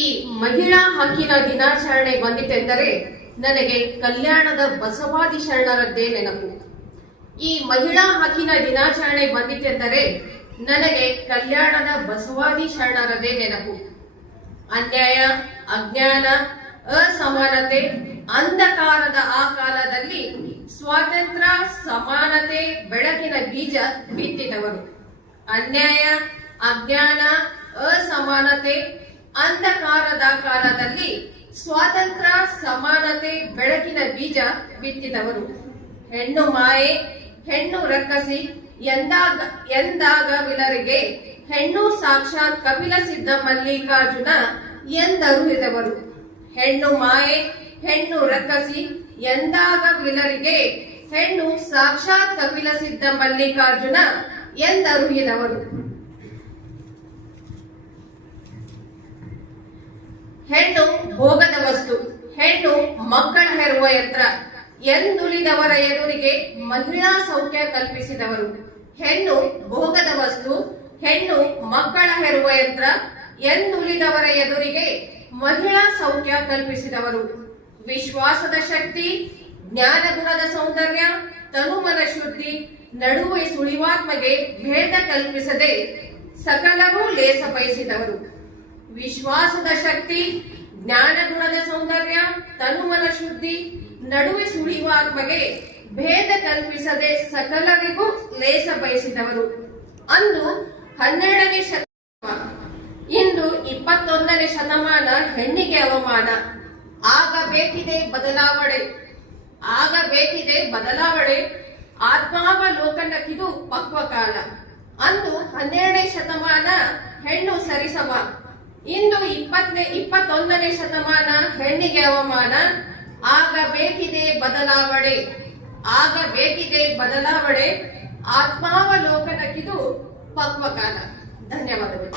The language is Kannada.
ಈ ಮಹಿಳಾ ಹಕ್ಕಿನ ದಿನಾಚರಣೆ ಬಂದಿತೆಂದರೆ ನನಗೆ ಕಲ್ಯಾಣದ ಬಸವಾದಿ ಶರಣರದ್ದೇ ನೆನಪು. ಈ ಮಹಿಳಾ ಹಕ್ಕಿನ ದಿನಾಚರಣೆ ಬಂದಿತೆಂದರೆ ನನಗೆ ಕಲ್ಯಾಣದ ಬಸವಾದಿ ಶರಣರದೇ ನೆನಪು. ಅನ್ಯಾಯ, ಅಜ್ಞಾನ, ಅಸಮಾನತೆ, ಅಂಧಕಾರದ ಆ ಕಾಲದಲ್ಲಿ ಸ್ವಾತಂತ್ರ್ಯ, ಸಮಾನತೆ, ಬೆಳಕಿನ ಬೀಜ ಬಿತ್ತಿದವರು. ಅನ್ಯಾಯ, ಅಜ್ಞಾನ, ಅಸಮಾನತೆ, ಅಂಧಕಾರದ ಕಾಲದಲ್ಲಿ ಸ್ವಾತಂತ್ರ್ಯ, ಸಮಾನತೆ, ಬೆಳಕಿನ ಬೀಜ ಬಿತ್ತಿದವರು. ಹೆಣ್ಣು ಮಾಯೆ, ಹೆಣ್ಣು ರಕ್ಕಸಿ ಎಂದಾಗವಿಲ್ಲರಿಗೆ ಹೆಣ್ಣು ಸಾಕ್ಷಾತ್ ಕಪಿಲ ಸಿದ್ಧ ಮಲ್ಲಿಕಾರ್ಜುನ ಎಂದರುಹಿದವರು. ಹೆಣ್ಣು ಮಾಯೆ, ಹೆಣ್ಣು ರಕ್ಕಸಿ ಎಂದಾಗವಿಲ್ಲರಿಗೆ ಹೆಣ್ಣು ಸಾಕ್ಷಾತ್ ಕಪಿಲ ಸಿದ್ಧ ಮಲ್ಲಿಕಾರ್ಜುನ ಎಂದರುಹಿದವರು. ಹೆಣ್ಣು ಭೋಗದ ವಸ್ತು, ಹೆಣ್ಣು ಮಕ್ಕಳ ಹೆರುವ ಯಂತ್ರ ಎಂದುಳಿದವರ ಎದುರಿಗೆ ಮಹಿಳಾ ಸೌಖ್ಯ ಕಲ್ಪಿಸಿದವರು. ಹೆಣ್ಣು ಭೋಗದ ವಸ್ತು, ಹೆಣ್ಣು ಮಕ್ಕಳ ಹೆರುವ ಯಂತ್ರ ಎಂದುಳಿದವರ ಎದುರಿಗೆ ಮಹಿಳಾ ಸೌಖ್ಯ ಕಲ್ಪಿಸಿದವರು. ವಿಶ್ವಾಸದ ಶಕ್ತಿ, ಜ್ಞಾನ ಗುಣದ ಸೌಂದರ್ಯ, ತನುಮನ ಶುದ್ಧಿ, ನಡುವೆ ಸುಳಿವಾತ್ಮಗೆ ಭೇದ ಕಲ್ಪಿಸದೆ ಸಕಲರೂ ಲೇಸ ಬಯಸಿದವರು. ವಿಶ್ವಾಸದ ಶಕ್ತಿ, ಜ್ಞಾನ ಗುಣದ ಸೌಂದರ್ಯ, ತನುಮನ ಶುದ್ಧಿ, ನಡುವೆ ಸುಳಿವಾತ್ಮಗೆ ಭೇದ ಕಲ್ಪಿಸದೆ ಸಕಲರಿಗೂ ಲೇಸ ಬಯಸಿದವರು. ಅಂದು 12ನೇ ಶತಮಾನ, ಇಂದು 21ನೇ ಶತಮಾನ. ಹೆಣ್ಣಿಗೆ ಅವಮಾನ. ಆಗಬೇಕಿದೆ ಬದಲಾವಣೆ, ಆತ್ಮಾವಲೋಕನಕ್ಕಿದು ಪಕ್ವ ಕಾಲ. ಅಂದು 12ನೇ ಶತಮಾನ, ಹೆಣ್ಣು ಸರಿಸಮ. ಇಂದು 21ನೇ ಶತಮಾನ, ಹೆಣ್ಣಿಗೆ ಅವಮಾನ. ಆಗಬೇಕಿದೆ ಬದಲಾವಣೆ, ಆತ್ಮಾವಲೋಕನಕ್ಕಿದು ಪಕ್ವ ಕಾಲ. ಧನ್ಯವಾದಗಳು.